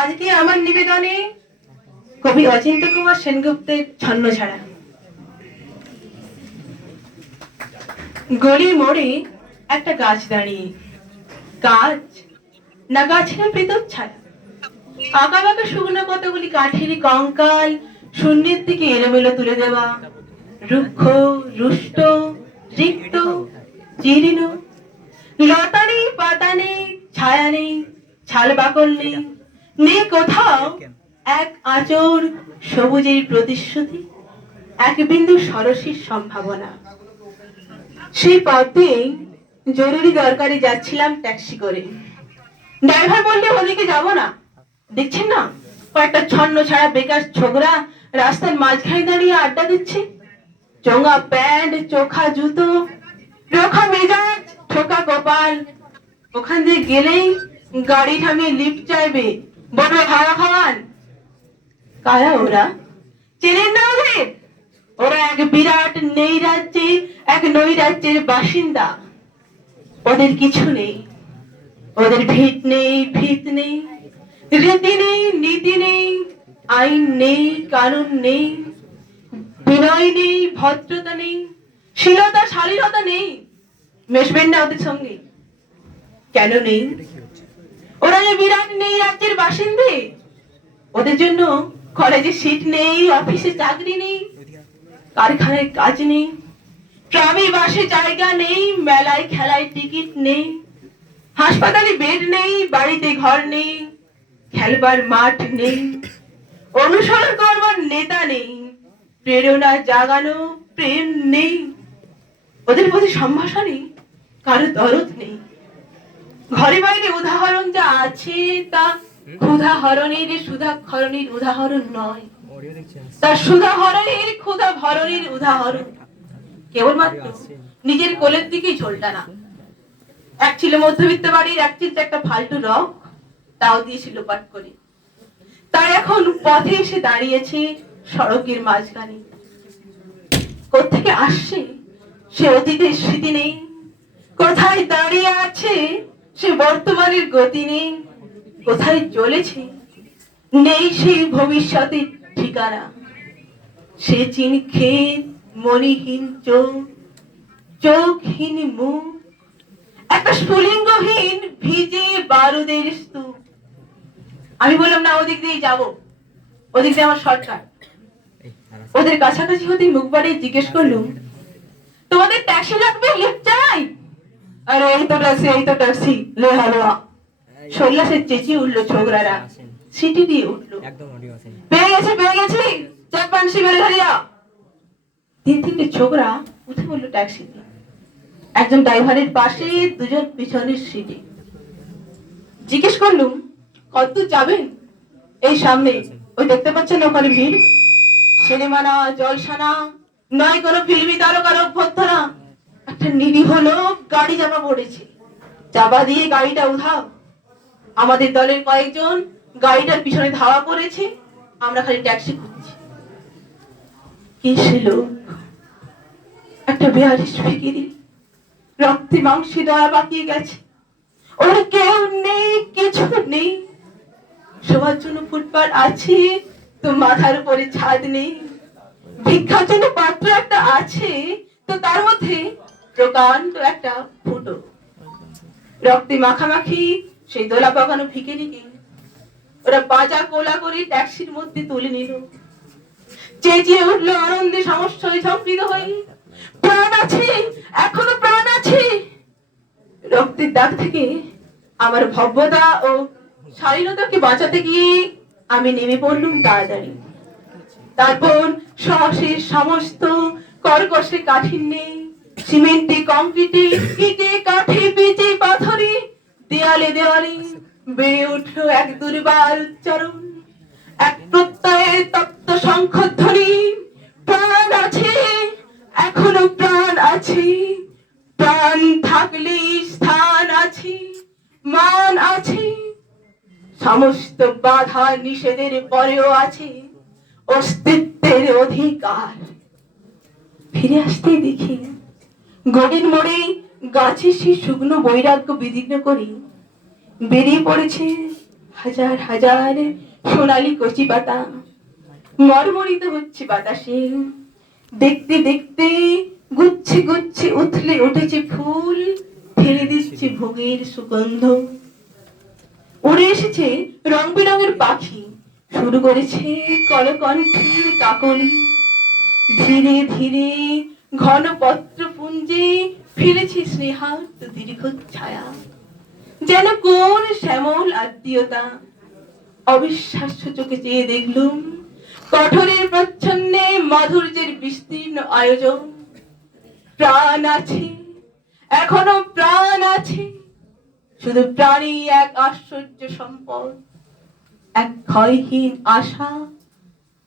আজকে আমার নিবেদনে কবি অচিন্ত কুমার সেনগুপ্তের ছন্ন ছাড়া। গলি মোড়ে একটা গাছ দাঁড়িয়ে, গাছ না গাছের ভেতর ছায়া, আঁকা বাঁকা শুকনো কতগুলি কাঠের কঙ্কাল শূন্যের দিকে এলোমেলো তুলে দেওয়া, রুক্ষ রুষ্ট রিক্ত জীর্ণ, লতা নেই পাতা নেই ছায়া নেই ছাল বাকল নেই, নেই কোথাও এক আঁচড় সবুজের প্রতিশ্রুতি, এক বিন্দু সরসীর সম্ভাবনা। সেই পথ দিয়ে জরুরি দরকারে যাচ্ছিলাম ট্যাক্সি করে। ড্রাইভার বললে ওদিকে যাব না, দেখছেন না কয়েকটা ছন্ন ছাড়া বেকার ছোকরা রাস্তার মাঝখানে দাঁড়িয়ে আড্ডা দিচ্ছে, চোঙা প্যান্ট চোখা জুতো রোখা মেজাজ ঠোকা কপাল, ওখান দিয়ে গেলেই গাড়ি থামিয়ে লিফট চাইবে, বড় হাওয়া খাওয়ান। কারা ওরা? চেনেন না ওদের? ওরা এক বিরাট নেই রাজ্যে এক নই রাজ্যের বাসিন্দা। ওদের কিছু নেই, ওদের ভিত নেই ভিত নেই, রীতি নেই নীতি নেই, আইন নেই কানুন নেই, বিনয় নেই ভদ্রতা নেই, শীলতা শালীনতা নেই। মেশবেন না ওদের সঙ্গে। কেন নেই? ওরা যে বিরাট নেই রাজ্যের বাসিন্দে, ওদের জন্য কলেজে সিট নেই, অফিসে চাকরি নেই, কারখানায় কাজ নেই, ট্রামে বাসে জায়গা নেই, মেলায় খেলায় টিকিট নেই, হাসপাতালে বেড নেই, বাড়িতে ঘর নেই, খেলবার মাঠ নেই, অনুসরণ করবার নেতা নেই, প্রেরণা জাগানো প্রেম নেই, ওদের প্রতি সম্ভাষণে কারো দরদ নেই। ঘরে বাইরে উদাহরণ যা আছে তা ক্ষুধাহরণের সুধাক্ষরণের উদাহরণ নয়, তা সুধাহরণের ক্ষুধা ভরণের উদাহরণ। কেবলমাত্র নিজের কোলের দিকেই ঝোলটা না। এক ছিল মধ্যবিত্ত বাড়ির, এক ছিল একটা ফালতু রক, তাও দিয়েছিল পাট করে। তাই এখন পথে এসে দাঁড়িয়েছে সড়কের মাঝখানে। কোত্থেকে আসছে সে অতীতের স্মৃতি নেই, কোথায় দাঁড়িয়ে আছে সে বর্তমানের গতি নেই, কোথায় চলেছে নেই সেই ভবিষ্যতের ঠিকানা। সে চিন ক্ষেত মণিহীন চোখ চোখহীন মুখ, একটা স্ফুলিঙ্গহীন ভিজে বারুদের স্তূপ। আমি বললাম না ওদিক দিয়ে যাবো, ওদিক দিয়ে আমার শর্টকাট। ওদের কাছাকাছি হতে মুখ বাড়িয়ে জিজ্ঞেস করলুম, তোমাদের ট্যাক্সি লাগবে লিফট চাই? আরে এই তো ট্যাক্সি এই তো ট্যাক্সি লে হালুয়া। সৈলাসে চেঁচিয়ে উঠলো ছোকরারা, সিটি দিয়ে উঠলো, পেয়ে গেছি পেয়ে গেছি, চাপ পানসি মেরে ধরিয়া। তিন তিনটে ছোকরা উঠে বললো ট্যাক্সিতে, একজন ড্রাইভারের পাশে দুজন পিছনের সিটে। জিজ্ঞেস করলুম কত যাবেন? এই সামনে, ওই দেখতে পাচ্ছেন ওখানে ভিড়, সিনেমা না জলসা না, নয় কোনো ফিল্মি তারকার অভ্যর্থনা, একটা নিরীহ লোক গাড়ি চাপা পড়েছে, চাপা দিয়ে গাড়িটা উঠাও। আমাদের দলের কয়েকজন গাড়িটার পিছনে ধাওয়া করেছে, আমরা খালি ট্যাক্সি খুঁজছি। কি সে লোক? একটা বিহারি ফিকিরি, রক্তে মাংসে দয়া পাকিয়ে গেছে, ওর কেউ নেই কিছু নেই, সবার জন্য ফুটপাত আছে তো মাথার উপরে ছাদ নেই, ভিক্ষার জন্য পাত্র একটা আছে তো তার মধ্যে প্রকাণ্ড একটা ফুটো, রক্তে মাখামাখি সেই দোলা পাকানো ভিখারিকে ওরা বাজা কোলা করে ট্যাক্সির মধ্যে তুলে নিল। চেঁচিয়ে উঠলো আনন্দে সমস্যায় ঝঙ্কৃত হয়ে, প্রাণ আছে এখনো প্রাণ আছে। রক্তের দাগ থেকে আমার ভব্যতা ও শালীনতাকে বাঁচাতে গিয়ে আমি নেমে পড়লুম তাড়াতাড়ি। তারপর সাহসের সমস্ত কর্কশে কাঠিন্যে, সিমেন্টে কংক্রিটে ইটে কাঠে পেঁচে পাথরে দেয়ালে দেওয়ালে বেড়ে উঠল এক দুর্বার উচ্চারণ, এক প্রত্যয়ে তপ্ত শঙ্খধ্বনি, প্রাণ আছে এখনো প্রাণ আছে, প্রাণ থাকলে স্থান আছে মান আছে, সমস্ত বাধা নিষেধের পরেও আছে অস্তিত্বের অধিকার। ফিরে আসতে দেখি গড়ির মোড়ে গাছে সেই শুকনো বৈরাগ্য বিদীর্ণ করে বেরিয়ে পড়েছে হাজার হাজার সোনালি কচি পাতা মরমরিত হচ্ছে বাতাসে। দেখতে দেখতে গুচ্ছে গুচ্ছে উথলে উঠেছে ফুল, ফেলে দিচ্ছে ভোগের সুগন্ধ। উড়ে এসেছে রং বেরঙের পাখি, শুরু করেছে কলকণ্ঠের কাকলি। ধীরে ধীরে ঘন পত্র পুঞ্জে ফিরেছে স্নেহার্ত দীর্ঘ ছায়া, যেন কোন শ্যামল আত্মীয়তা। অবিশ্বাস্য চোখে চেয়ে দেখলুম কঠোরের প্রচ্ছন্নে মাধুর্যের বিস্তীর্ণ আয়োজন। প্রাণ আছে, এখনো প্রাণ আছে, শুধু প্রাণী এক আশ্চর্য সম্পদ, এক ক্ষয়হীন আশা,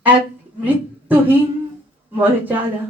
এক মৃত্যুহীন মর্যাদা।